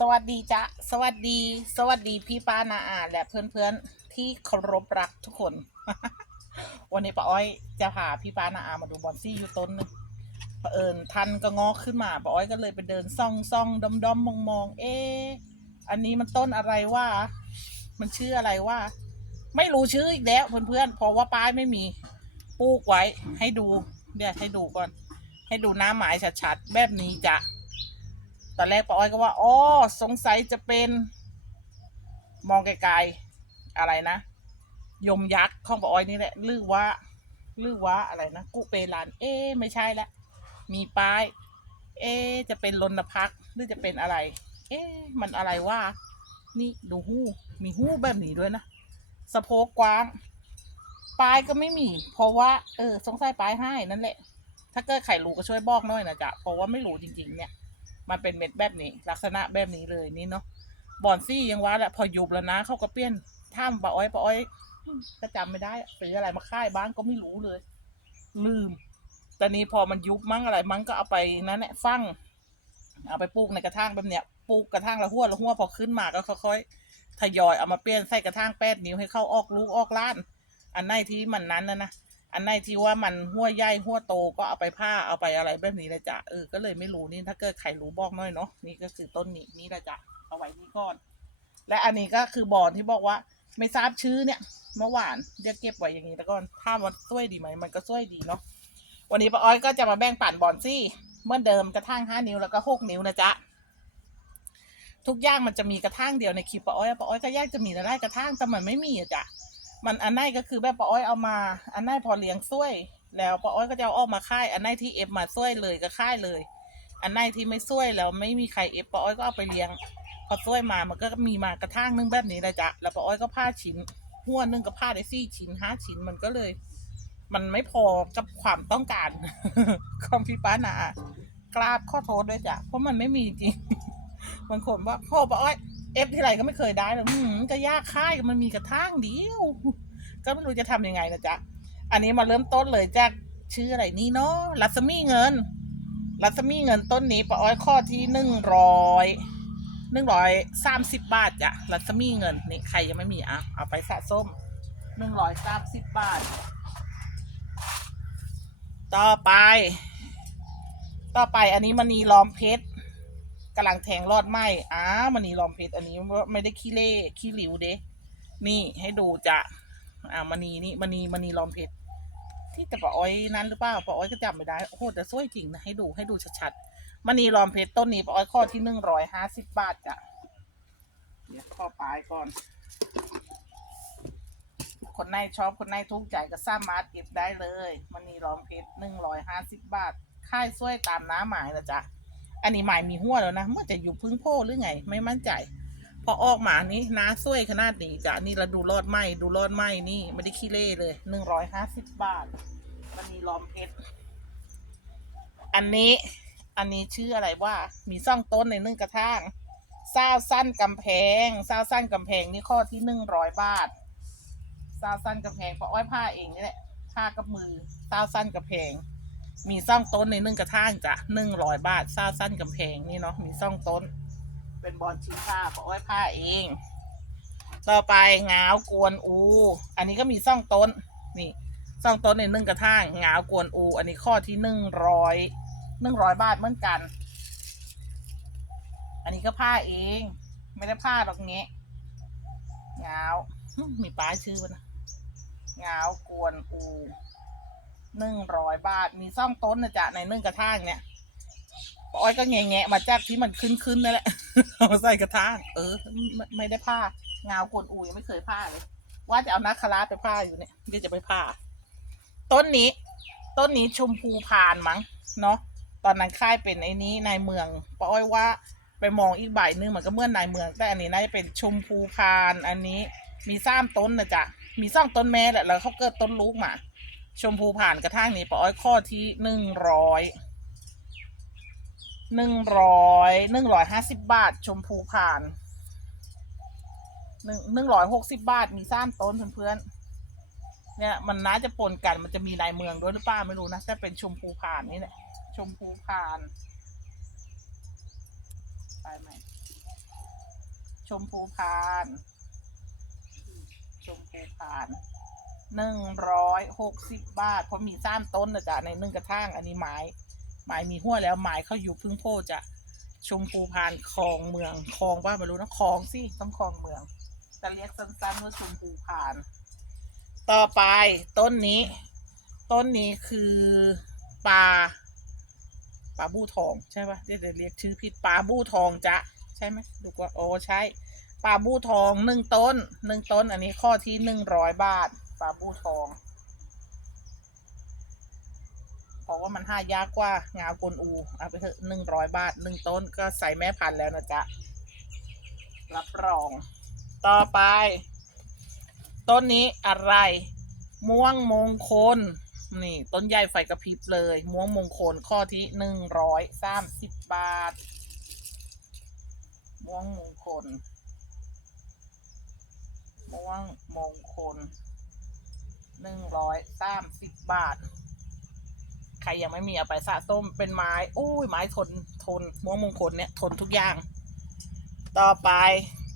สวัสดีจ้ะสวัสดี สวัสดีพี่ป้านาอาและเพื่อนๆที่เคารพรักทุกคน วันนี้ป้าอ้อยจะพาพี่ป้านาอามาดูบอนซี่อยู่ต้นหนึงเผอิญทันก็งอกขึ้นมาป้าอ้อยก็เลยไปเดินซ่องซ่องดอมดอมมองมองเอ๊อันนี้มันต้นอะไรวะมันชื่ออะไรวะไม่รู้ชื่ออีกแล้วเพื่อนๆเพราะว่าป้ายไม่มีปลูกไว้ให้ดูเดี๋ยวให้ดูก่อน ให้ดูหน้าหมายชัดๆแบบนี้จ้ะ ตอนแรกป้าอ้อยก็ว่าอ๋อสงสัยจะเป็นมองไกลๆอะไรนะ ยมยักษ์ของป้าอ้อยนี่แหละลือว่าลือว่าอะไรนะกุเปรันเอ๊ไม่ใช่ละ มีป้าย เอ๊จะเป็นรณพักหรือจะเป็นอะไร เอ๊มันอะไรว่า นี่ดูหู้มีหู้แบบนี้ด้วยนะสะโพกกว้างปลายก็ไม่มี เพราะว่า เออ สงสัยปลายให้นั่นแหละ ถ้าเกิดใครรู้ก็ช่วยบอกหน่อยนะจ๊ะ เพราะว่าไม่รู้จริง ๆ เนี่ย มันเป็นเม็ดแบบนี้ ลักษณะแบบนี้เลยนี่เนาะบอนซี่ยังว่าแหละพอยุบแล้วนะเขาก็เปลี่ยนท่ามปะอ้อยปะอ้อยก็จำไม่ได้ซื้ออะไรมาค่ายบ้างก็ไม่รู้เลย ลืมแต่นี้พอมันยุบมั้งอะไรมั้งก็เอาไปนั่นแหละฟังเอาไปปลูกในกระถางแบบเนี้ยปลูกกระถางละหัวละหัวพอขึ้นมาก็ค่อยๆทยอยเอามาเปลี่ยนใส่กระถางแปดนิ้วให้เข้าออกลูกออกล้าน อันไหนที่มันนั้นนะนะ อันไหนที่ว่ามันหัวใหญ่หัวโตก็เอาไปผ้าเอาไปอะไรแบบนี้เลยจ้ะเออก็เลยไม่รู้นี่ถ้าเกิดใครรู้บอกหน่อยเนาะนี่ก็คือต้นนี้นี่แหละจ้ะเอาไว้นี่ก่อน และอันนี้ก็คือบอนที่บอกว่า ไม่ทราบชื่อเนี่ยเมื่อวานเดี๋ยวเก็บไว้อย่างนี้แล้วก่อนถ้ามันช่วยดีไหมมันก็ช่วยดีเนาะวันนี้ป้าอ้อยก็จะมาแบ่งปันบอนซี่เมื่อเดิมกระทั่งห้านิ้วแล้วก็หกนิ้วนะจ๊ะทุกอย่างมันจะมีกระทั่งเดียวในคลิปป้าอ้อยป้าอ้อยก็แยกจะมีแต่ได้กระทั่งแต่มันไม่มีอะจ้ะ มันอันไหนก็คือแบบป้าอ้อยเอามา อันไหนพอเลี้ยงซ้วย แล้วป้าอ้อยก็จะเอาออกมาค่าย อันไหนที่เอฟมาซ้วยเลยก็ค่ายเลย อันไหนที่ไม่ซ้วยแล้วไม่มีใครเอฟป้าอ้อยก็เอาไปเลี้ยง พอซ้วยมามันก็มีมากระทั่งนึงแบบนี้เลยจ้ะแล้วป้าอ้อยก็ผ้าชิ้นหัวนึงก็ผ้าได้สี่ชิ้นห้าชิ้นมันก็เลย มันไม่พอกับความต้องการของพี่ป้านากราบข้อโทษด้วยจ้ะเพราะมันไม่มีจริงบางคนว่าพ่อป้าอ้อย เอฟที่ไรก็ไม่เคยได้เลยอืมจะยากค่ายมันมีกระทั่งเดียว ก็ไม่รู้จะทำยังไงนะจ๊ะ อันนี้มาเริ่มต้นเลยจากชื่ออะไรนี่เนาะรัศมีเงิน รัศมีเงินต้นนี้ป้าอ้อยข้อที่หนึ่งร้อยหนึ่งร้อยสามสิบบาทจ้ะรัศมีเงินนี่ใครยังไม่มีอะเอาไปสะสมหนึ่งร้อยสามสิบบาท ต่อไป ต่อไปอันนี้มณีล้อมเพชร กำลังแทงรอดไหมอ้ามณีล้อมเพชรอันนี้ไม่ได้ขี้เล่ขี้หลิวเด้นี่ให้ดูจะอ่ามณีนี่มณีมณีล้อมเพชรที่แต่ปะอ้อยนั้นหรือเปล่าปะอ้อยก็จำไม่ได้โอ้โหแต่สวยจริงนะให้ดูให้ดูชัดๆมณีล้อมเพชรต้นนี้ปะอ้อยข้อที่หนึ่งร้อยห้าสิบบาทจ้ะเดี๋ยวข้อปลายก่อน คนไหนชอบคนไหนทุกใจก็สามารถเก็บได้เลยมณีล้อมเพชรหนึ่งร้อยห้าสิบบาทค่ายสวยตามน้าหมายละจ้ะ อันนี้หมายมีหัวแล้วนะเมื่อจะอยู่พึ่งโพหรือไง ไม่มั่นใจ พอออกมานี่น้าสวยขนาดนี้จ้ะนี่เราดูรอดไหมดูรอดไหมนี่ไม่ได้ขี้เล่เลยหนึ่งร้อยห้าสิบบาท มันมีล้อมเพชรอันนี้ อันนี้ชื่ออะไรว่า มีซ่องต้นในนึ่งกระทั่งซาวสั้นกำแพงซาวสั้นกำแพงนี่ข้อที่หนึ่งร้อยบาทซาวสั้นกำแพงเพราะอ้อยผ้าเองนี่แหละผ้ากับมือซาวสั้นกำแพง มีซ่องต้นในนึ่งกระทั่งจ้ะหนึ่งร้อยบาทซาวสั้นกำแพงนี่เนาะมีซ่องต้น เป็นบอลชิ้นผ้าเพราะอ้อยผ้าเอง ต่อไปงาวกวนอู อันนี้ก็มีซ่องต้นนี่ซ่องต้นในนึ่งกระทั่งงาวกวนอู อันนี้ข้อที่หนึ่งร้อยหนึ่งร้อยบาทเหมือนกัน อันนี้ก็ผ้าเอง ไม่ได้ผ้าหรอกเงี้ยงาวหึมีป้ายชื่อมันนะงาวกวนอู หนึ่งร้อยบาท มีซ่องต้นนะจ๊ะในนึ่งกระทั่งเนี่ยป้อ้อยก็แงะแงะมาจากที่มันขึ้นขึ้นๆนั่นแหละเอาใส่กระถางเออ ไม่ได้ผ้างาวกวนอูยไม่เคยผ้าเลย ว่าจะเอานักคาราไปผ้าอยู่เนี่ยเดี๋ยวจะไปผ้า ต้นนี้ ต้นนี้ชมพูพานมั้งเนาะตอนนั้นค่ายเป็นไอ้นี้นายเมืองป้าอ้อยว่าไปมองอีกใบหนึงมันก็เมื่อนายเมือง แต่อันนี้น่าจะเป็นชมพูพานอันนี้ มีสามต้นนะจ๊ะมีสองต้นแม่แหละแล้วเขาเกิดต้นลูกมา ชมพูผ่านกระทั่งนี้ปอ้อยข้อที่หนึ่งร้อยหนึ่งร้อยหนึ่งร้อยห้าสิบบาท ชมพูผ่านหนึ่งหนึ่งร้อยหกสิบบาท มีสามต้นเพื่อนๆเนี่ยมันน่าจะปนกันมันจะมีลายเมืองด้วยหรือเปล่าไม่รู้นะแต่เป็นชมพูผ่านนี่แหละชมพูผ่านไปไหมชมพูพาน ชมพูพาน หนึ่งร้อยหกสิบบาท เพราะมีสามต้นนะจ๊ะในหนึ่งกระถางอันนี้ไม้ไม้มีหัวแล้วไม้เขาอยู่พึ่งโพจะชมพูพานคลองเมืองคลองว่าไม่รู้นะคลองสิต้องคลองเมือง แต่เรียกสั้นๆว่าชมพูพาน ต่อไปต้นนี้ ต้นนี้คือปลาปลาบูทองใช่ปะเดี๋ยวเดี๋ยวเรียกชื่อผิดปลาบูทองจะใช่ไหมดูว่าโอ้ใช่ปลาบูทองหนึ่งต้นหนึ่งต้น อันนี้ข้อที่หนึ่งร้อยบาท ปลาบูทองเพราะว่ามันห้ายากกว่างากลอูเอาไปเถอะหนึ่งร้อยบาทหนึ่งต้นก็ใส่แม่พันธุ์แล้วนะจ๊ะ รับรอง ต่อไป ต้นนี้อะไร ม่วงมงคล นี่ ต้นใหญ่ไฟกระพริบเลย ม่วงมงคลข้อที่หนึ่งร้อยสามสิบบาท ม่วงมงคล ม่วงมงคล หนึ่งร้อยสามสิบบาท ใครยังไม่มีเอาไปสะต้มเป็นไม้อุ้ยไม้ทนทนม่วงมงคลเนี่ยทนทุกอย่าง ต่อไป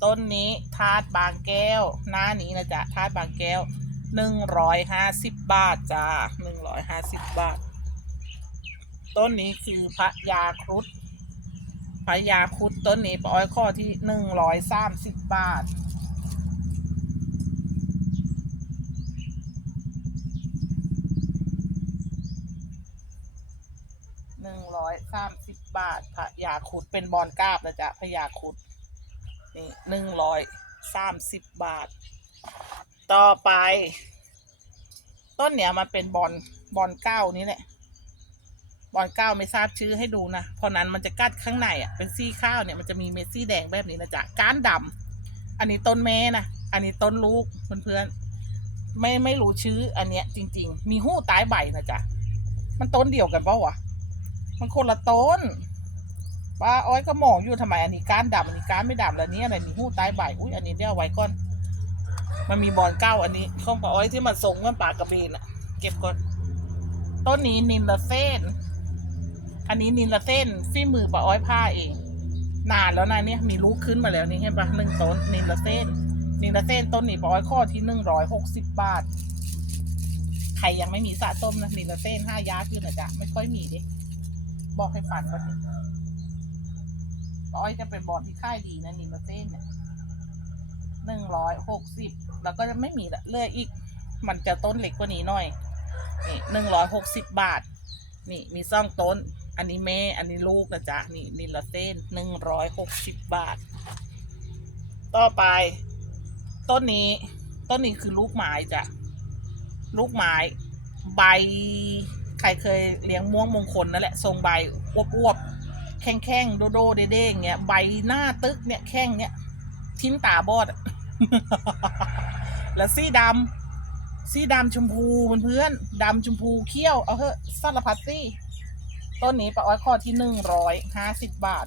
ต้นนี้ทาดบางแก้ว หน้านี้นะจ๊ะทาดบางแก้วหนึ่งร้อยห้าสิบบาทจ้าหนึ่งร้อยห้าสิบบาท ต้นนี้คือพระยาครุฑพระยาครุฑต้นนี้ปอ้อยข้อที่หนึ่งร้อยสามสิบบาท หนึ่งร้อย สามสิบบาทพระยาครุดเป็นบอลกราบนะจ๊ะพระยาครุดนี่หนึ่งร้อยสามสิบบาท ต่อไป ต้นเนี่ยมันเป็นบอลบอลเก้านี้แหละบอลเก้าไม่ทราบชื่อให้ดูนะเพราะนั้นมันจะกัดข้างในอะเป็นซี่ข้าวเนี่ยมันจะมีเม็ดซี่แดงแบบนี้นะจ๊ะก้านดำอันนี้ต้นแม่นะอันนี้ต้นลูกเพื่อนๆไม่ไม่รู้ชื่ออันเนี้ยจริง ๆ มีหู้ตายใบนะจ๊ะมันต้นเดียวกันเปล่าวะ มันคนละต้นป้าอ้อยก็มองอยู่ทำไมอันนี้ก้านดำอันนี้ก้านไม่ดำแล้วนี่อะไรมีหู้ใต้ใบอุ้ยอันนี้เดี๋ยวไว้ก่อน มันมีบอลเก้าอันนี้ของป้าอ้อยที่มันส่งเมื่อปากกระเบนอะเก็บก่อนต้นนี้นินละเส้น อันนี้นินละเส้นฝีมือป้าอ้อยผ้าเอง นานแล้วนะเนี่ยมีลูกขึ้นมาแล้วนี่เห็นปะหนึ่งต้นนินละเส้นนินละเส้นต้นนี้ป้าอ้อยข้อที่หนึ่งร้อยหกสิบบาทใครยังไม่มีสะสมนะนินละเส้นห้ายาขึ้นนะจ๊ะไม่ค่อยมีดิ บอกให้ฟันก่อนสิร้อยจะเป็นบอลที่ค่ายดีนะนิมเต้นเนี่ยหนึ่งร้อยหกสิบแล้วก็จะไม่มีละเลื่อยอีก มันจะต้นเล็กกว่านี้หน่อย นี่หนึ่งร้อยหกสิบบาท นี่มีซ่องต้น อันนี้แม่ อันนี้ลูกนะจ๊ะ นี่นิลเต้นหนึ่งร้อยหกสิบบาท ต่อไป ต้นนี้ ต้นนี้คือลูกไม้จ้ะ ลูกไม้ ใบ ใครเคยเลี้ยงม่วงมงคลนั่นแหละ ทรงใบอวบๆแข้งๆโดโดเด้ๆอย่างเงี้ยใบหน้าตึกเนี่ยแข้งเนี่ยทิ้นตาบอด แล้วสีดำสีดำชมพูเพื่อนๆดำชมพูเขี้ยว เอาเถอะสารพัดซี่ต้นนี้ปะอ้อยข้อที่หนึ่งร้อยห้าสิบบาท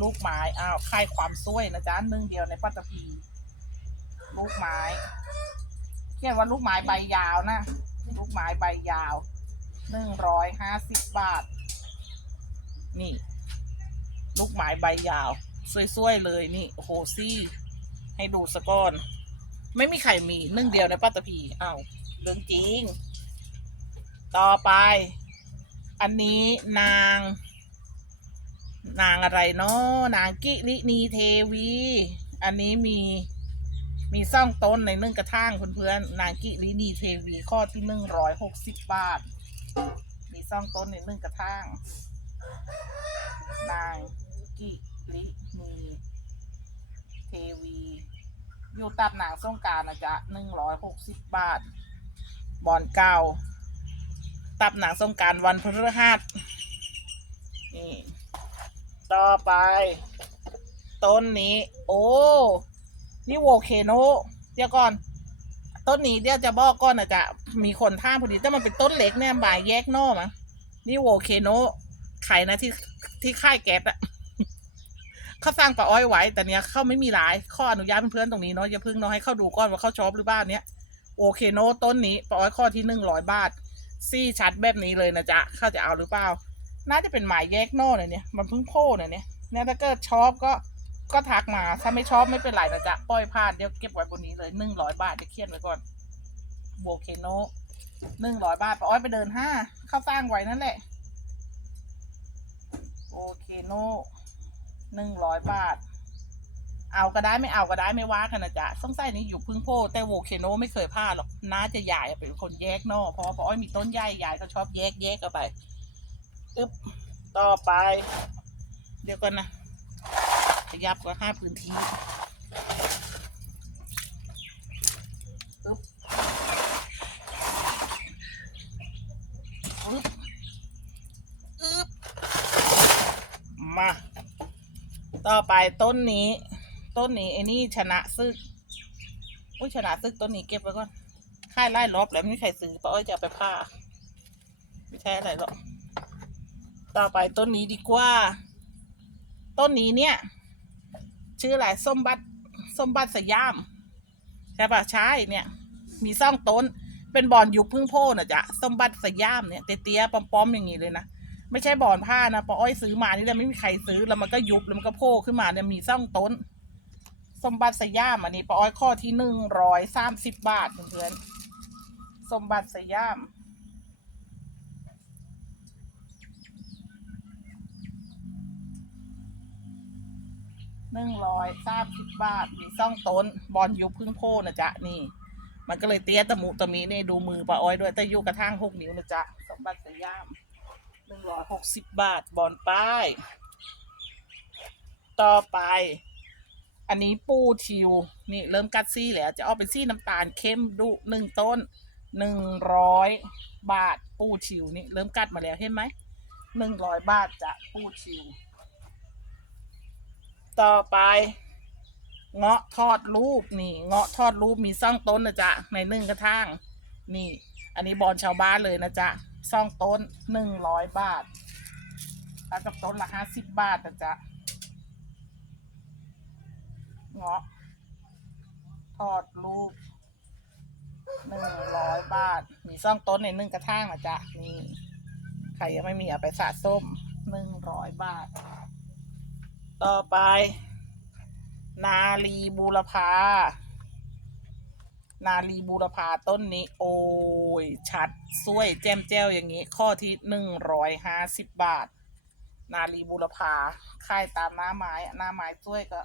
ลูกไม้อ้าวค่ายความสวยนะจ๊ะหนึ่งเดียวในปัตตภีลูกไม้เขียนว่าลูกไม้ใบยาวนะ ลูกไม้ใบยาวหนึ่งร้อยห้าสิบบาท นี่ ลูกไม้ใบยาว สวยๆ เลยนี่โหซี่ ให้ดูสะก้อน ไม่มีใครมีนึ่งเดียวในปัตตภีอ้าวเรื่องจริง ต่อไป อันนี้นาง นางอะไรเนาะนางกิรินีเทวี อันนี้มี มีซ่องต้นในนึ่งกระทั่งเพื่อนๆนางกิรินีเทวีข้อที่หนึ่งร้อยหกสิบบาท มีซ่องต้นในนึ่งกระทั่งนางกิรินีเทวีอยู่ตัดหนังส่งการนะจ๊ะหนึ่งร้อยหกสิบบาท บอลเก่า ตับหนังส่งการวันพฤหัสนี่ ต่อไป ต้นนี้ โอ้ นี่โวเคโนเดี๋ยวก่อน ต้นนี้เดี๋ยวจะบอกก่อนนะจ๊ะมีคนท่ามพอดีแต่มันเป็นต้นเล็กเนี่ยบ่ายแยกนอกมั้งนี่โวเคโนขายนะที่ที่ค่ายแก๊สอะเขาสร้างปลาอ้อยไว้ แต่เนี้ยเขาไม่มีหลายข้ออนุญาตเพื่อนตรงนี้เนาะอย่าพิ่งเนาะให้เขาดูก่อนว่าเขาชอบหรือเปล่าเนี้ยโอเคโนต้นนี้ปลาอ้อยข้อที่หนึ่งร้อยบาทซี่ชัดแบบนี้เลยนะจ๊ะเขาจะเอาหรือเปล่า น่าจะเป็นหมายแยกนอกเลยเนี่ยมันเพิ่งโผล่เนี่ยเนี่ยเนี่ยถ้าเกิดชอบก็ ก็ทักมาถ้าไม่ชอบไม่เป็นไรนะจ๊ะปล่อยผ่านเดี๋ยวเก็บไว้บนนี้เลยหนึ่งร้อยบาทเดี๋ยวเขียนไว้ก่อนโบเคโนหนึ่งร้อยบาทป้าอ้อยไปเดินห้าเข้าสร้างไว้นั่นแหละโอเคโนหนึ่งร้อยบาท เอาก็ได้ไม่เอาก็ได้ไม่ว่ากันนะจ๊ะสงสัยนี้อยู่พึ่งโพแต่โวเคโนไม่เคยพลาดหรอกน้าจะใหญ่เป็นคนแยกนอกเพราะว่าป้าอ้อยมีต้นใหญ่ใหญ่ก็ชอบแยกแยกเอาไปอึ๊บต่อไป เดี๋ยวก่อนนะ ขยับก็ห้าพื้นที่อึ๊บอึ๊บอึ๊บมา ต่อไปต้นนี้ ต้นนี้ไอ้นี่ชนะซึกอุ้ยชนะซึกต้นนี้เก็บไว้ก่อนค่ายไล่รอบแล้วไม่มีใครซื้อป้าอ้อยจะไปผ้าไม่ใช่อะไรหรอกต่อไปต้นนี้ดีกว่า ต้นนี้เนี่ย ชื่ออะไรส้มบัตส้มบัตสยาม ใช่ปะใช่เนี่ย มีซ่องต้น เป็นบอนยุคพึ่งโพนะจ๊ะส้มบัตสยามเนี่ยเตี้ยๆป้อมๆอย่างนี้เลยนะไม่ใช่บอนผ้านะปออ้อยซื้อมานี่แหละไม่มีใครซื้อแล้วมันก็ยุบแล้วมันก็โผล่ขึ้นมาเนี่ยมีซ่องต้นสมบัติสยามอันนี้ปออ้อยข้อที่หนึ่งร้อยสามสิบบาทเพื่อนๆสมบัติสยาม หนึ่งร้อยสามสิบบาทมีซ่องต้นบอลยุบพึ่งโพนะจ๊ะนี่ มันก็เลยเตี้ยตะหมูตะมีนี่ดูมือปลาอ้อยด้วยแต่ยุกระทั่งหกนิ้วนะจ๊ะสมบัติสยามหนึ่งร้อยหกสิบบาทบอลป้าย ต่อไป อันนี้ปูทิวนี่เริ่มกัดซี่แล้ว จะเอาเป็นซี่น้ำตาลเข้มดุหนึ่งต้นหนึ่งร้อยบาทปูทิวนี่เริ่มกัดมาแล้วเห็นไหมหนึ่งร้อยบาทจะปูทิว ต่อไป เงาะทอดรูปนี่ เงาะทอดรูปมีซ่องต้นนะจ๊ะในหนึ่งกระถางนี่ อันนี้บอลชาวบ้านเลยนะจ๊ะซ่องต้นหนึ่งร้อยบาทถ้ากับต้นละห้าสิบบาทนะจ๊ะเงาะทอดรูปหนึ่งร้อยบาท มีซ่องต้นในหนึ่งกระถางนะจ๊ะนี่ใครยังไม่มีเอาไปสะส้มหนึ่งร้อยบาท ต่อไป นาลีบูรพา นาลีบูรพาต้นนี้ โอ้ย ชัดสวยแจ่มแจ้วอย่างนี้ ข้อที่หนึ่งร้อยห้าสิบบาท นาลีบูรพาค่ายตามหน้าไม้ หน้าไม้สวยก็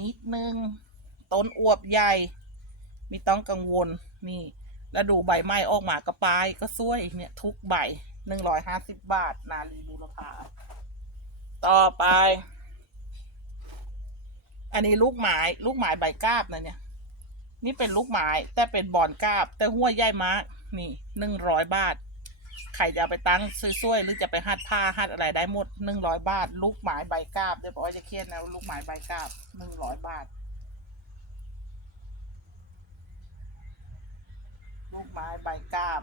นิดนึง ต้นอวบใหญ่มีต้องกังวลนี่ แล้วดูใบไม้ออกมากระปายก็สวยเนี่ย ทุกใบหนึ่งร้อยห้าสิบบาท นาลีบูรพา ต่อไป อันนี้ลูกไม้ลูกไม้ใบกาบนะเนี่ย นี่เป็นลูกไม้แต่เป็นบอนกาบ แต่หัวใหญ่มากนี่หนึ่งร้อยบาทใครจะเอาไปตั้งซื้อๆหรือจะไปหัดผ้าหัดอะไรได้หมดหนึ่งร้อยบาท ลูกไม้ใบกาบเดี๋ยวบอกว่าจะเครียดนะลูกไม้ใบกาบหนึ่งร้อยบาท ลูกไม้ใบกาบ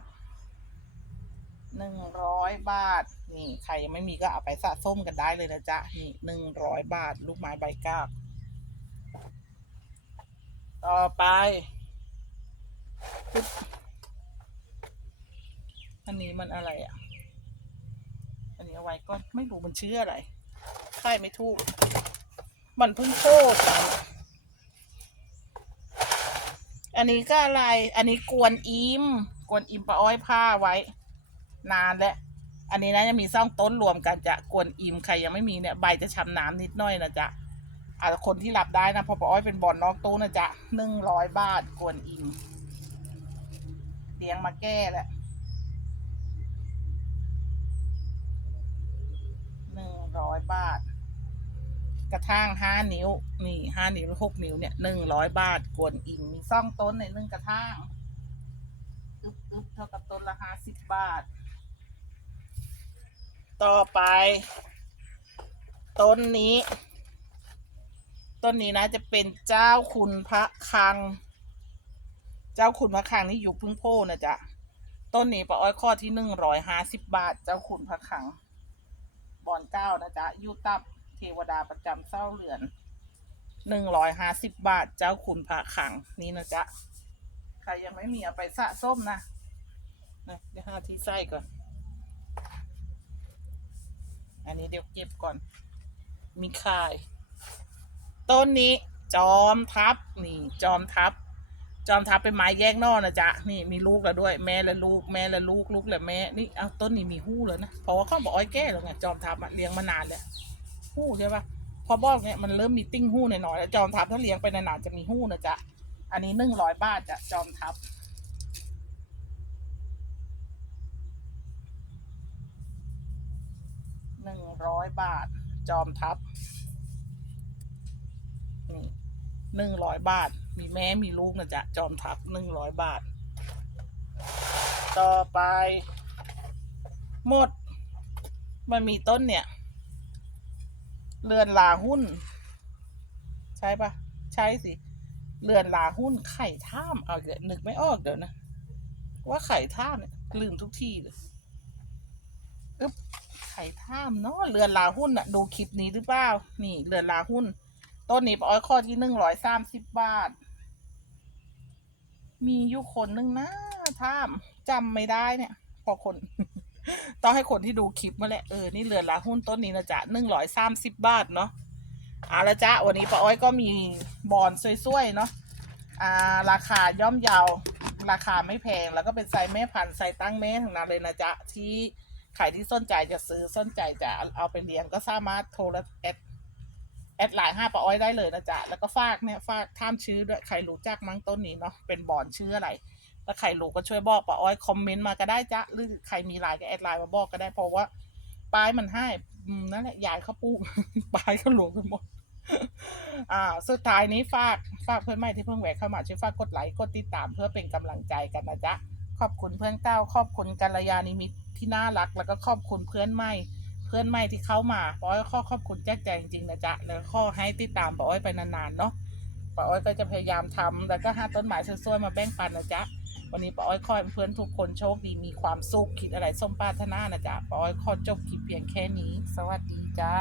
หนึ่งร้อยบาท นี่ใครยังไม่มีก็เอาไปสะสมกันได้เลยนะจ๊ะ นี่หนึ่งร้อยบาท ลูกไม้ใบกาบต่อไปอันนี้มันอะไรอะ อันนี้เอาไว้ก็ไม่รู้มันชื่ออะไรค่ายไม่ถูก มันเพิ่งโคตรอันนี้ก็อะไร อันนี้กวนอิม กวนอิมปลาอ้อยผ้าไว้ นานแล้วอันนี้นะจะมีซ่องต้นรวมกันจะกวนอิมใครยังไม่มีเนี่ยใบจะช้ำน้ำนิดหน่อยนะจ๊ะอาคนที่รับได้นะเพอปลาอ้อยเป็นบอลนอกตู้นะจ๊ะหนึ่งร้อยบาทกวนอิมเตียงมาแก้แหละหนึ่งร้อยบาท กระทั่งห้านิ้ว นี่ห้านิ้วหรือหกนิ้วเนี่ยหนึ่งร้อยบาทกวนอิมมีซ่องต้นในหนึ่งกระทั่งอึ๊บอึ๊บเท่ากับต้นละห้าสิบบาท ต่อไป ต้นนี้ ต้นนี้นะจะเป็นเจ้าคุณพระคัง เจ้าคุณพระคังนี่อยู่พึ่งโพนะจ๊ะต้นนี้ปะอ้อยข้อที่หนึ่งร้อยห้าสิบบาท เจ้าคุณพระคัง บอนเก้านะจ๊ะยูตับเทวดาประจำเศร้าเหลือนหนึ่งร้อยห้าสิบบาท เจ้าคุณพระคังนี่นะจ๊ะใครยังไม่มีเอาไปสะส้มนะนะเดี๋ยวหาที่ใส่ก่อน อันนี้เดี๋ยวเก็บก่อน มีข่าย ต้นนี้ จอมทัพนี่ จอมทัพจอมทัพเป็นไม้แยกนอกนะจ๊ะ นี่มีลูกแล้วด้วย แม่และลูก แม่และลูก ลูกและแม่ นี่ เอาต้นนี้มีหู้แล้วนะ เพราะว่าเขาบอกอ้อยแก้แล้วไง จอมทัพอะเลี้ยงมานานแล้ว หู้ใช่ปะพอบอกเนี่ยมันเริ่มมีติ้งหู้หน่อยๆแล้วจอมทัพถ้าเลี้ยงไปนานๆจะมีหู้นะจ๊ะ อันนี้หนึ่งร้อยบาทจ้ะ จอมทัพ หนึ่งร้อยบาท จอมทัพนี่หนึ่งร้อยบาท มีแม่มีลูกนะจ๊ะจอมทัพหนึ่งร้อยบาท ต่อไป หมด มันมีต้นเนี่ยเรือนลาหุ้น ใช่ปะใช่สิเรือนลาหุ้นไข่ท่ามเอาเดี๋ยวนึกไม่ออกเดี๋ยวนะ ว่าไข่ท่ามเนี่ยลืมทุกทีเลยอึ๊บ ไข่ท่ามเนาะเรือนลาหุ้นอะดูคลิปนี้หรือเปล่า นี่เรือนลาหุ้น ต้นนี้ปอ้อยข้อที่หนึ่งร้อยสามสิบบาท มีอยู่คนหนึ่งนะท่ามจำไม่ได้เนี่ย พอคน ต้องให้คนที่ดูคลิปมาแหละเออนี่เรือนลาหุ้นต้นนี้นะจ๊ะหนึ่งร้อยสามสิบบาทเนาะเอาละจ๊ะวันนี้ป้าอ้อยก็มีบอลสวยๆเนาะอ่าราคาย่อมเยาวราคาไม่แพงแล้วก็เป็นไซส์แม่พันธุ์ไซส์ตั้งแม่ทั้งนั้นเลยนะจ๊ะที่ ใครที่สนใจจะซื้อสนใจจะเอาไปเลี้ยงก็สามารถโทรและแอดแอดไลน์ห้าปะอ้อยได้เลยนะจ๊ะ แล้วก็ฝากเนี่ยฝากท่ามชื่อด้วยใครรู้จักมั้งต้นนี้เนาะเป็นบอนชื่ออะไรถ้าใครรู้ก็ช่วยบอกปะอ้อยคอมเมนต์มาก็ได้จ้ะหรือใครมีไลน์ก็แอดไลน์มาบอกก็ได้เพราะว่าปลายมันให้นั่นแหละยายเขาปลูกปลายเขาหลวงกันหมดอ่าสุดท้ายนี้ฝากฝากเพื่อนใหม่ที่เพิ่งแหวกเข้ามาช่วยฝากกดไลค์กดติดตามเพื่อเป็นกำลังใจกันนะจ๊ะ อบคุณเพื่อนเก้าขอบคุณกัลยาณิมิตรที่น่ารัก แล้วก็ขอบคุณเพื่อนใหม่ เพื่อนใหม่ที่เข้ามาป้อ้อยข้อขอบคุณแจ๊กแจงจริงนะจ๊ะแล้วข้อให้ติดตามป้อ้อยไปนานๆเนาะป้อ้อยก็จะพยายามทำแล้วก็หาต้นไม้สวยๆมาแบ่งปันนะจ๊ะวันนี้ป้อ้อยขอให้เพื่อนทุกคนโชคดีมีความสุขคิดอะไรสมปรารถนานะจ๊ะปอ้อยขอจบคลิปเพียงแค่นี้ สวัสดีจ้า